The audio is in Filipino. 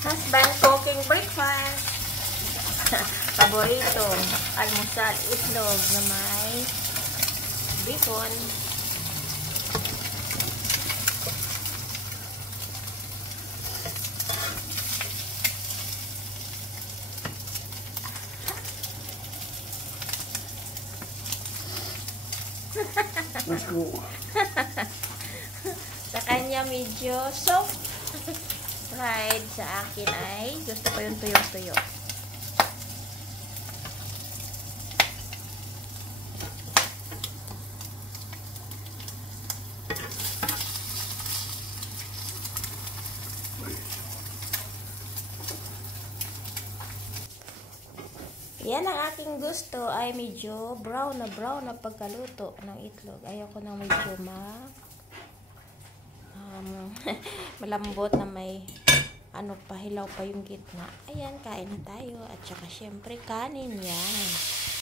Husband cooking breakfast. Paborito, almusal, itlog na may bacon. Let's go. Sa kanya medyo soft. Fried. Sa akin ay gusto ko yung tuyo-tuyo. Yan ang aking gusto ay medyo brown na pagkaluto ng itlog. Ayoko nang medyo malambot na may pahilaw pa yung gitna. Ayan, kain na tayo. At saka syempre kanin yan.